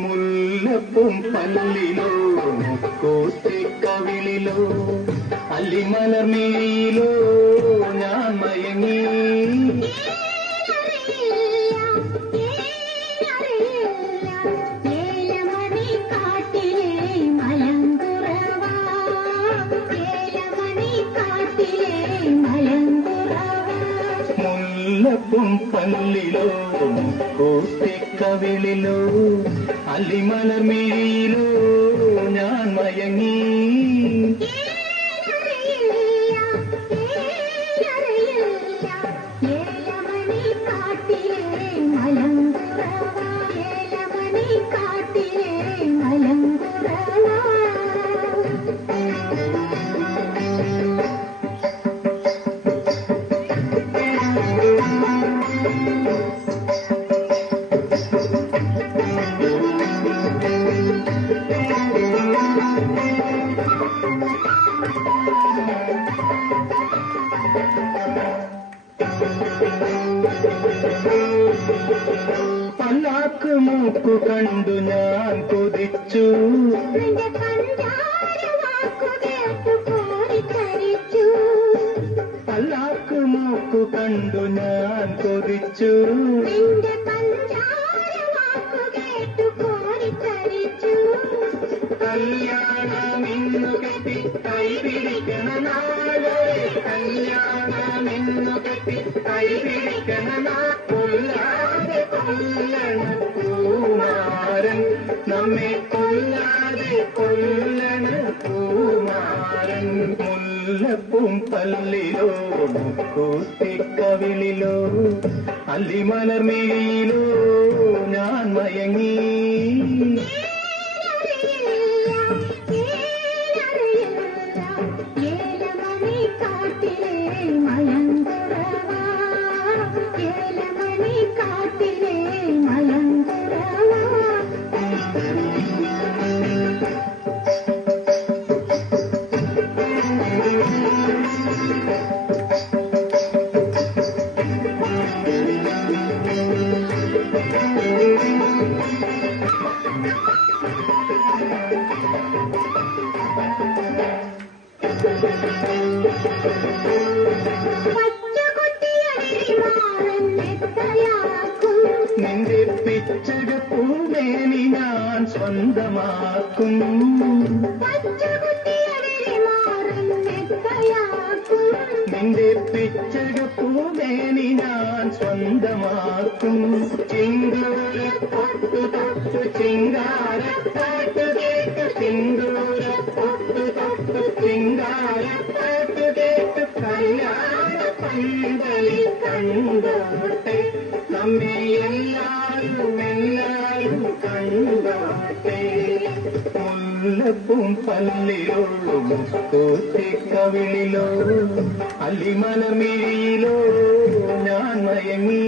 ముల్లపుం పల్లిలో కోసి కవిളിలో അല്ലിമലർമേയിലോ ഞാൻ മയങ്ങി മുല്ലപ്പും പല്ലിലോ കോത്തി കവിളിലോ അല്ലിമലർമേയിലോ ഞാൻ മയങ്ങി പല്ലാക്ക് മൂക്കു കണ്ടു ഞാൻ കൊതിച്ചു പല്ലാക്ക് മൂക്കു കണ്ടു ഞാൻ കൊതിച്ചു കല്യാണമെന്നു കെട്ടി കൈ പിടിക്കണ നാളെ കല്യാണമെന്നു കെട്ടി കൈ പിടിക്കണ കൊല്ലാതെ കൊല്ലണ പൂമാരൻ നമ്മെ കൊല്ലാതെ കൊല്ലണ പൂമാരൻ മുല്ലപ്പും പല്ലിലോ കോത്തി കവിളിലോ അല്ലിമലർമേയിലോ ഞാൻ മയങ്ങി നിന്റെ പിച്ചകപ്പൂമേനി ഞാൻ സ്വന്തമാക്കും നിന്റെ പിച്ചകപ്പൂമേനി ഞാൻ സ്വന്തമാക്കും ചിന്തൂര തൊട്ടു തൊട്ടു ചിങ്കാരപ്പാട്ട് കേട്ട് സിന്ദൂര തൊട്ടു തൊട്ടു ചിങ്കാരപ്പാട്ട് കേട്ട് കല്യാണ പന്തലി കണ്ടോട്ടെ നമ്മെ എല്ലാരും എല്ലാരും കണ്ടോട്ടെ മുല്ലപ്പും പല്ലിലോ കോത്തി കവിളിലോ അല്ലിമലർമേയിലോ ഞാൻ മയങ്ങി